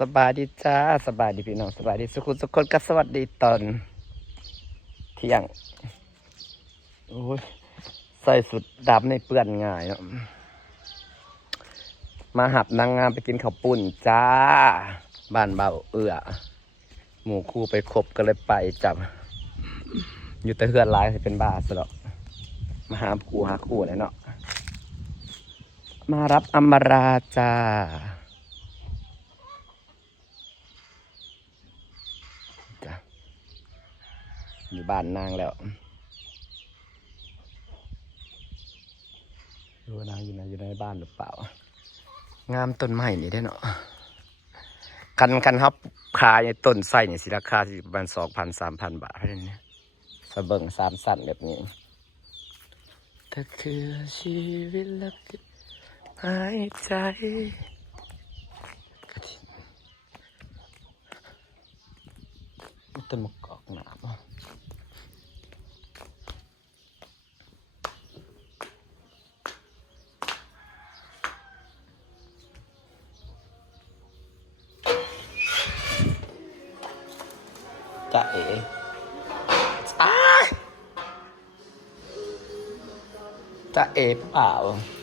สบายดีจ้าสบายดีพี่น้องสบายดีสุขุสุขคนก็สวัสดีตอนเที่ยงโอ้ยใส่สุดดำในเปื้อนง่ายเนาะมาหับนางงามไปกินข้าวปุ้นจ้าบ้านเบาหมู่คู่ไปคบก็เลยไปจับอยู่แต่เฮือนร้ายเป็นบ้าซะแล้วมาหาคู่เลยเนาะมารับอำมาราจ้าอยู่บ้านนางแล้วดูนางอยู่ในบ้านหรือเปล่างามต้นไม้นี่ได้เนาะคันครับขายในต้นไส้เนี่ยสิราคาสิประมาณ2,000-3,000 บาทเท่านั้นเนี่ยสะเบิ่ง3 สั้นแบบนี้เธอคือชีวิตและหายใจกระถิ่นต้นมะกอกหนามจะเอ๋จะเอ๋เปล่า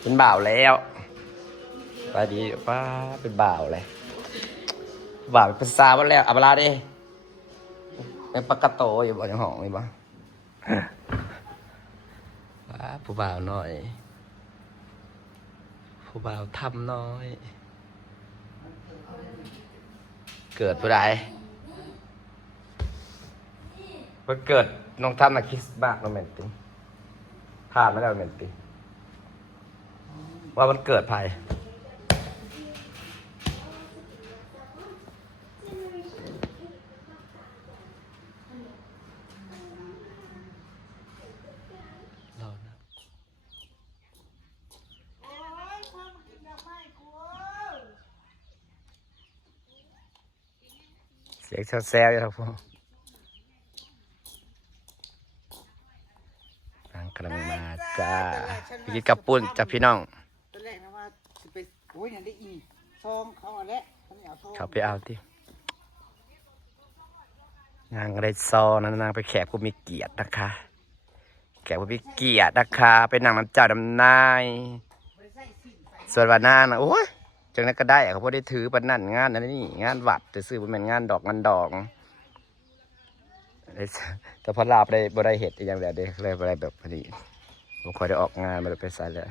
เป็นบ่าวแล้วไปดีป้าเป็นบ่าวเลยบ่าวเป็นสาวแล้วอับลาดิเป็นปากกาโตอยู่บ่ยังห้องอยู่บ่ว้าผู้บ่าวน้อยผู้บ่าวทำน้อยเกิดผู้ใดวันเกิดน้องทำมาคิดบ้างโรแมนติกผ่านมาแล้วโรแมนติกว่าวันเกิดใครเสียงแซวๆอยู่ครับพ่อกำลังมาจ้าไปกินกับปุ้นจากพี่น้องตอนแรกนะว่าสิไปโอ้ยนั่นได้อีซองเขาเอาแล้วเขาไปเอาที่นางได้ซอนะนางไปแขกผู้มีเกียรตินะคะแขกผู้มีเกียรตินะคะเป็นนางน้ำเจ้าน้ำนายส่วนวันหน้านะโอ้ยจังนั้นก็ได้เขาพอได้ถือปันนั่นงานนั่นนี่งานวัดจะซื้อเป็นงานดอกแต่พอลาบได้บ่ได้เห็ดอย่างเดียวเด้เลยบ่ได้แบบพอดีผมคอยได้ออกงานมาเลยไปสายแล้ว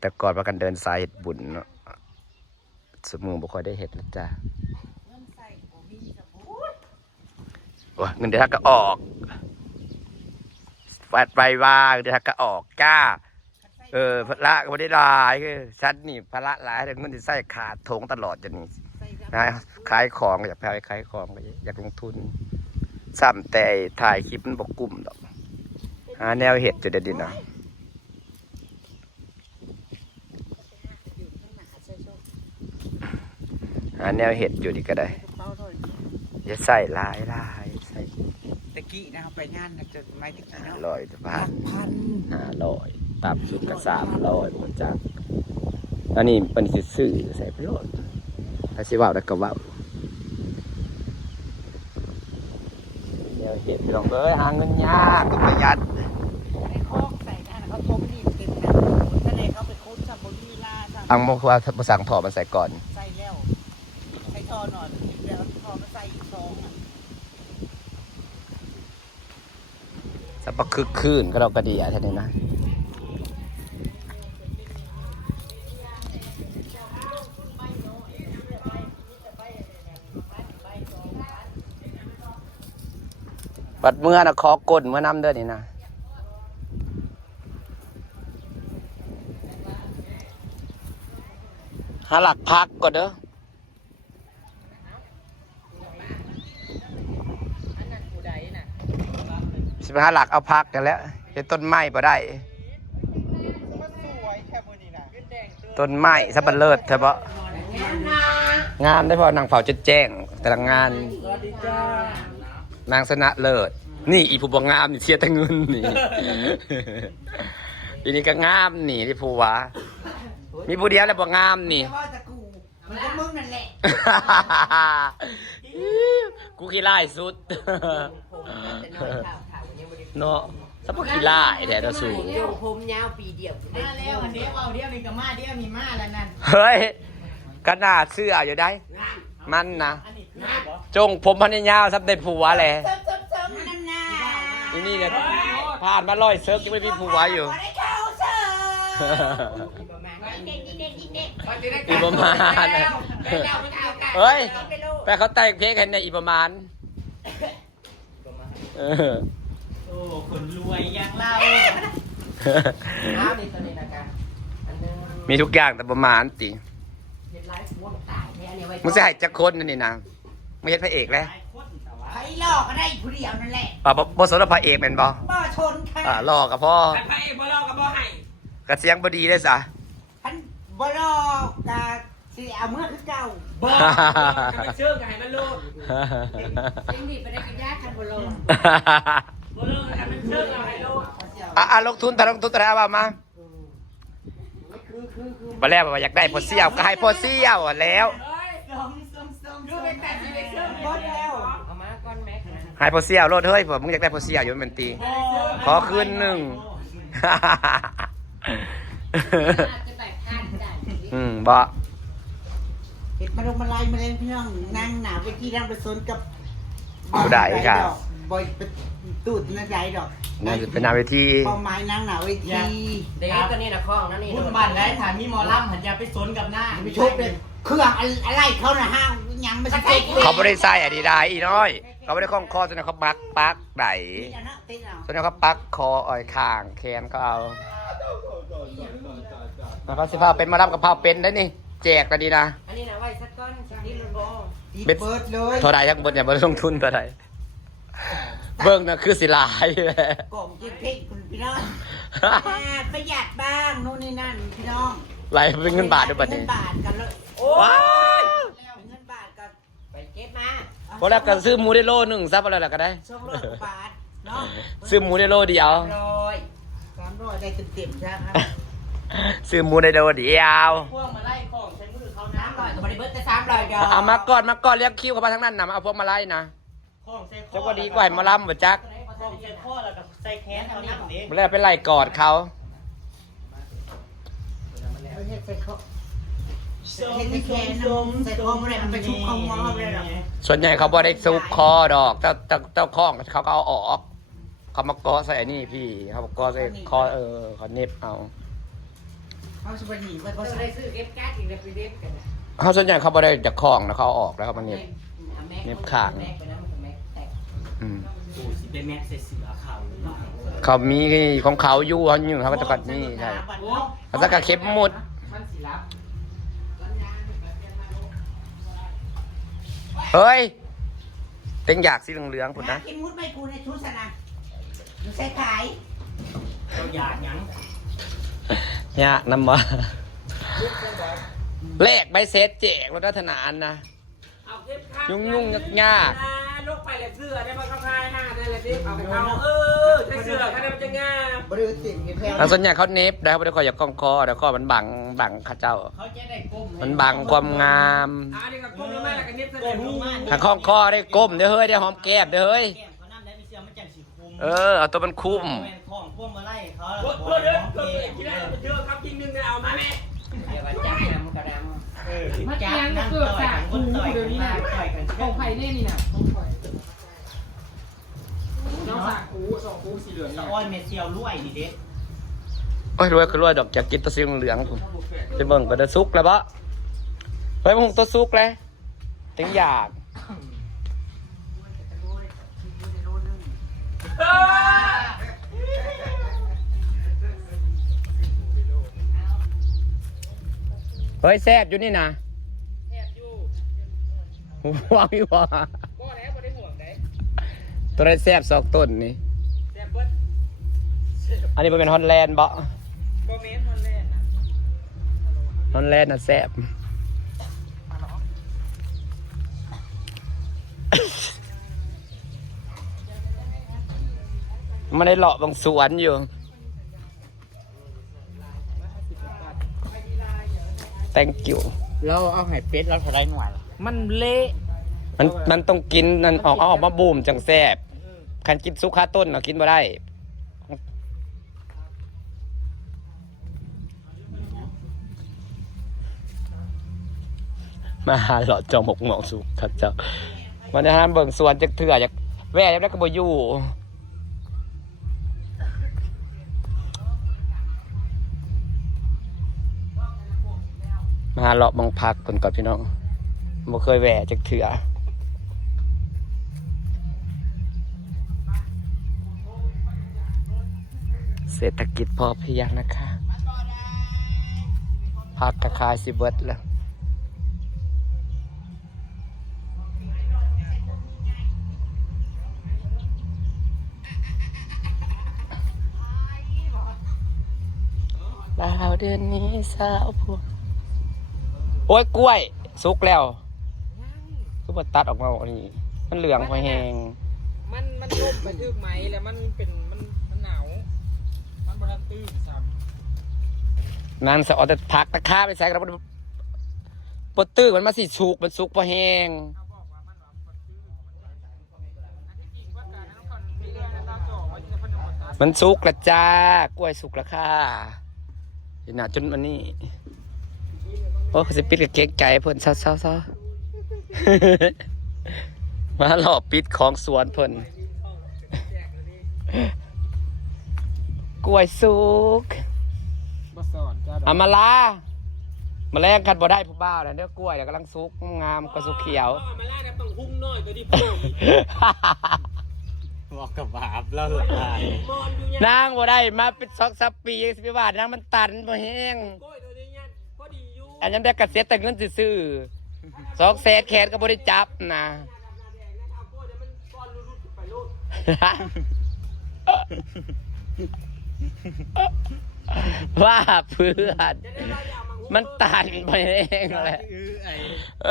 แต่ก่อนว่ากันเดินสายเห็ดบุญเนาะสมมือบ่คอยได้เห็ดแล้วจ้าว่าเงินเดือนก็ออกวัดไปว่าเงินเดือนก็ออกจ้าพระก็ไม่ได้ลายคือฉันนี่พระหลายแต่เงินที่ใส่ขาดทงตลอดจนนี่นะขายของอยากไปขายของอยากลงทุนซ้ำแต่ถ่ายคลิปมันบกกลุ่มดอกหาแนวเห็ดจะเด็ดนะหาแนวเห็ดอยู่ดีก็ได้จะใส่ลายใส่ตะกี้นะไปงานนะจะไม่ตะกี้เนาะ500ต่ำสุดก็300หมดจากอันนี้เป็นซื่อใส่ไปโลดถ้าสิว่าแล้วก็ว่าเดี๋ยวเห็ดพี่น้องหาเงินยากต้องประหยัดไอ้คอกใส่นั่นเขาทมดินเป็นแบบทะเลเขาไปคุ้นสัมบูรีลาอังโมว่าภาษาถอมันใส่ก่อนใส่แล้วใส่ทอหน่อยแล้วทอมาใส่อีกซองสับปะคึกคืนก็เรากระเดียแท่นี้นะบัดเมื่อนะขอกดเมื่อน้ำเด้อนี่นะหาหลักพักก่อนเด้อสิบห้าหลักเอาพักกันแล้วเห็นต้นไม้บ่ได้ต้นไม้สับปะเลิศเถอะเพาะงานได้พอนางเผาจะแจ้งแต่ละงานนางชนะเลิศนี่อีผู้บ่งามนี่เชียร์แต่เงินนี่ทีนี้ก็งามนี่ที่ผู้วะมีผู้เดียวแล้วบ่งามนี่มันก็มึงนั่น แหละ กูขี้ไล่สุด ผมแต่น้อยข่าวยังไม่ได้ เนาะถ้าพวกขี้ไล่แท้ตัวสูง เดี๋ยวผมยาวปีเดียว มาแล้วอันเดียวเอาเดียวนี่ก็มาเดียวนี่มาแล้วนั่น เฮ้ยกระดาษเสื้ออยู่ได้ มันนะ อันนี้คือบ่ จงผมพันยาวซับได้ผัวแหละ เสริมนั่นน่ะ นี่นี่เนี่ยผ่านมาร้อยเซิร์ฟยังไม่มีผัวอยู่ ได้เข้าเสริมประมาณเด็กอีประมาณเฮ้ยแต่เขาแต่งเพลงให้ในอีประมาณเออ โอ้คนรวยอย่างเรา น้ำนี่ตัวนี้นะกันอันนึง มีทุกอย่างแต่ประมาณติ เฮ็ดไลฟ์หัวตายแท้เนี่ยไว้ มึงจะให้จักคนนั่นนี่นะไม่ใช่พระเอกแล้ว หลายคนแต่ว่า ใครหลอกก็ได้ผู้เดียวนั่นแหละ บทสนทนาพระเอกเป็นบ่ ป้าชนค่ะ รอกับพ่อ แต่พระเอกบ่เล่ากับบ่ให้ กระเสียงบดีได้ซะ ท่านบ่หลอกกะสิเอาเมื่อคือเก่า บ่จะไปเชื่อกันให้มันโลด จริงดิไปได้กินยาคันบ่หลอก บ่เลิกกันมันเชื่อเราให้โลด ลงทุนแต่ลงทุนแต่เอามามาแล้วว่าอยากได้พอเสี่ยวก็ให้พอเสี่ยวแล้ว เฮ้ยส่งดูเป็นแต่สิได้เชื่อ บ่แล้วเอามาก่อนแม็ก ให้พอเสี่ยวโลดเฮ้ยผมมึงอยากได้พอเสี่ยวอยู่เป็นตี ขอคืนหนึ่ง จะไปทานได้ บ่ เห็ดมาลงมาลายมาเล่นพี่น้องนั่งหนาไปที่นั่งไปซนกับ ผู้ใดค่ะ บ่อยไปตูดนะใหญ่ดอก น่าจะเป็นหนาเวที เป้าหมายนั่งหนาเวที เด็กก็นี่นะคล้องนั่นนี่ บุญบ้านได้ถามมีหมอลำหันจะไปสนกับหน้า ไปชกเลยเครื่องอะไรเขาน่ะห้างยังไม่ใช่ เขาไม่ได้ใส่อะดีได้อีน้อย เขาไม่ได้คล้องคอจนเขาปักไหน ติดเอานะติดเอา จนเขาปักคออ่อยข้างแขนก็เอาแล้วก็สิพาเป็นมารับกับพาเป็นได้นี่ แจกกันดีนะ อันนี้นะไว้สักก้อนนี่มันบ่ ติดเบิร์ดเลย เท่าไรทั้งหมดเนี่ยมาลงทุนเท่าไรเบิ้งนะคือสิหลาย กล่องกินเพ่งคุณพี่น้องประหยัดบ้างนู่นนี่นั่นพี่น้อง ไหลเป็นเงินบาทด้วยบัดนี้ เงินบาทกันเลย โอ้ ว้าย เงินบาทกัน ไปเก็บมา พอแล้วก็ซื้อหมูได้โลหนึ่งซับอะไรล่ะก็ได้ 200 บาทเนาะ ซื้อหมูได้โลเดียว 300ได้เต็มๆใช่ครับ ซื้อหมูได้โลเดียว พวกมาไล่ของใช้มือเขา 300ก็บ่ได้เบิดแต่300ดอก เอามาก่อนเรียกคิวเข้ามาทั้งนั้นนะมาเอาพวกมาไล่นะ ของใส่ข้อ เจ้าก็ดีกว่าให้มาล้ำบ่จัก ของใส่ข้อแล้วก็ใส่แขนเขานั่นเด็ก มาแล้วไปไล่กอดเขา เอาเฮ็ดใส่ข้อเฮ็ดใส่แขนนะใส่ข้อบ่ได้มันไปชุบข้อหม้อบ่ได้ดอก ส่วนใหญ่เขาบ่ได้ซุกคอดอกเจ้าข้องเขาก็เอาออก เขามาเกาะใส่อันนี่พี่ เขามาเกาะใส่คอเขาเน็บเอา เขาสิบ่หนีไว้ ก็ เขา ได้ซื้อเก็บการ์ดอีกแล้วไปเด็บกัน เขาส่วนใหญ่เขาบ่ได้จากข้องนะเขาเอาออกแล้วเขามาเน็บ เน็บข้าง แม็กไปแล้วมันแม็กแตก อืม กูสิไปแม็กใส่เสือเขา เขามีของเขาอยู่เขาอยู่เขาก็จะกัดนี่ใช่เขาจะกัดเข็มหมด มันสิรับ เฮ้ยเต็งอยากสีเหลืองๆพุ่นนะ กินมุดไม่กูในชุดซะนะอยู่ใส่ขาย เราอยากหยัง ยากนำมาเลขใบเสร็จแจกรถรัฐนานนะ เอาเก็บข้าง ยุ่งยาก ลูกไปเลยเสื้อได้มาเข้าค่ายห้าได้เลยดิเอาไปเอาใช้เสื้อกันได้มันจะง่าย บริสุทธิ์แพง แล้วส่วนใหญ่เขาเน็บได้เขาไม่ได้คอยอยากกล้องคอแต่ข้อมันบังข้าเจ้า เขาจะได้ก้ม มันบังความงาม อันนี้ก็ก้มลงมาแล้วก็เน็บเสด็จลงมา ถ้าคล้องคอได้ก้มเด้อเฮ้ยได้หอมแก้มเด้อเฮ้ย แก้มเขานั่ได้ไม่เชื่อมันจังสิคุม เอาตัวมันคุ้ม แม่นของพวกมาไล่เขา เพื่อเด้อเพื่อที่ได้เจอคำจริงนึงเอามาแม่ เดี๋ยวว่าจ้างน้ำกระด มันจังนั่งต่อยกันคนต่อยกันมาต่อยกัน ของไผ่เน่นี่นะของไผ่น้องสาคูสองคูสีเหลือง สะอ้อนเมเซียวรวยนี่เด็ก โอ้ยรวยก็รวยดอกจากกินตัวสีเหลืองๆพุ่นไปเบิ่งก็ได้ซุกแล้วปะเฮ้ยมึงตัวซุกเลยเต็งอยาก เฮ้ยแซ่บอยู่นี่นะ แอบอยู่ ว้าวอยู่ว่ะ ก็แล้วบ่ได้ห่วงได้ ตัวได้แซ่บสองต้นนี่ แซ่บเบิด อันนี้เป็นฮอลแลนด์บ่ บ่เมนมันแล่นนะ ฮอลแลนด์น่ะแซ่บมันได้เลาะบางสวนอยู่ thank you แล้วเอาไห่เป็ดแล้วเท่าไรหน่วยมันเละ มันต้องกินนั่นออกมาบูมจังแซ่บคันกินซุกคาต้นเนาะกินบ่ได้มาหาหลอดจอมหมกหมองสุกครับเจ้าวันนี้ฮะเบิ่งสวนจักเถื่ออยากแว่ยังได้ก็บ่อยู่มาเลาะบังพักก่อนพี่น้องบ่เคยแว่จักเถื่อเศรษฐกิจพอเพียงนะคะพักกระคายสิเบิดแล้วดาวเดือนนี้สาวพวกโอ้ยกล้วยสุกแล้วคือบ่ตัดออกมาอันนี้มันเหลืองพอแห้ง มันล่มไปทึกไหมแล้วมันหนาวมันบ่ทันตื้นซ้ำ นางสะออแต่พักตะค่าไปใส่กระปุกปตื้อมันมาสิสุกมันสุกพอแห้งมันสุกละจ้ากล้วยสุกละค่ะเห็นหน้าจนมันนี่โอ้เขาจะปิดกับเก๊กไก่เพิ่นเศร้าๆ มาหลอกปิดของสวนเพิ่นกล้วยสุก บ่สอนจ้า อามาลามาแรงกันบ่ได้ผู้บ้าแล้วเด้อกล้วยแล้วกำลังสุกงามก็สุกเขียว มาล่าเนี่ยต้องหุ้งน้อยตัวนี้พูด บอกกับบาปแล้วหลาย มอนอยู่เนี่ย นางบ่ได้มาเป็น2-3 ปีสิไปว่านางมันตันบ่แห้ง โก้ยตัวนี้เนี่ยพอดีอยู่ อันนั้นได้กระเสียแต่เงินซื่อๆ2 แสนแขนก็บ่ได้จับนะ เอาโก้ยเดี๋ยวมันก้อนรุดๆไปโลด ว่าเพื่อน จะได้เราอยากมาหุ้ง มันตันบ่แห้งแหละ ไอ้ เอ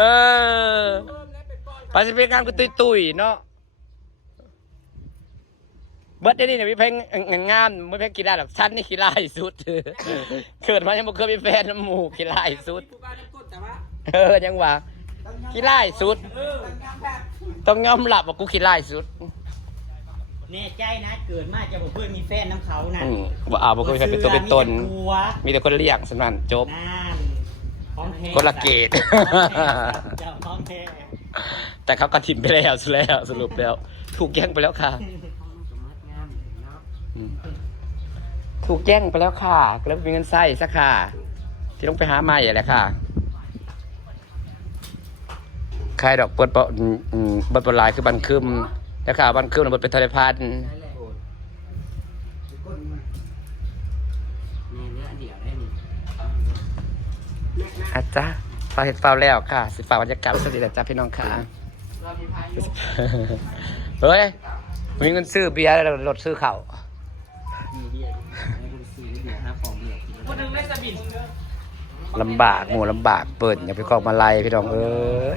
อ เพิ่มแล้วเป็นก้อน ไปสิเป็นงานกูตุยๆเนาะเบิดได้นี่เนี่ยมีเพลงงามๆไม่เพลงกีฬาแบบฉันนี่กีฬาที่สุด เกิดมายังบ่เคยมีแฟนน้ำหมูกีฬาที่สุด ผู้บ้านน้ำก้นแต่ว่า ยังว่ากีฬาที่สุด ต้องยอมรับว่ากูกีฬาที่สุด แน่ใจนะเกิดมาจะบอกเพื่อนมีแฟนน้ำเขาน่ะ ว่าบ่เคยมีแฟนเป็นตัวเป็นตน มีแต่คนเลี้ยงสำนันจบ นั่นของแท้ คนละเกต เจ้าของแท้ แต่เขาก็ถิ่มไปแล้วสรุปแล้ว ถูกแย่งไปแล้วค่ะถูกแย่งไปแล้วค่ะแล้วมีเงินใส่สักค่ะ ที่ต้องไปหาใหม่อะไรค่ะใครดอกเปิดปลายคือบันคึมแล้วค่ะบันคึมเปิดเป็นทะเลพันธุ์อาจ้ะฝากเห็ดเฝ้าแล้วค่ะสิฝากบรรยากาศสวัสดีจ้าพี่น้องค่ะเฮ้ยมีเงินซื้อเบียร์รถซื้อข้าว คนหนึงได้สบิน ลำบากหมู่ลำบากเปิดอย่าไปกอกมาลัยพี่น้องเอ้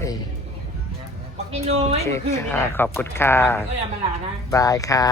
ย บักกินน้อ โอย เคค่ะขอบคุณค่ะ ก็อย่ามาหลานะ บายค่ะ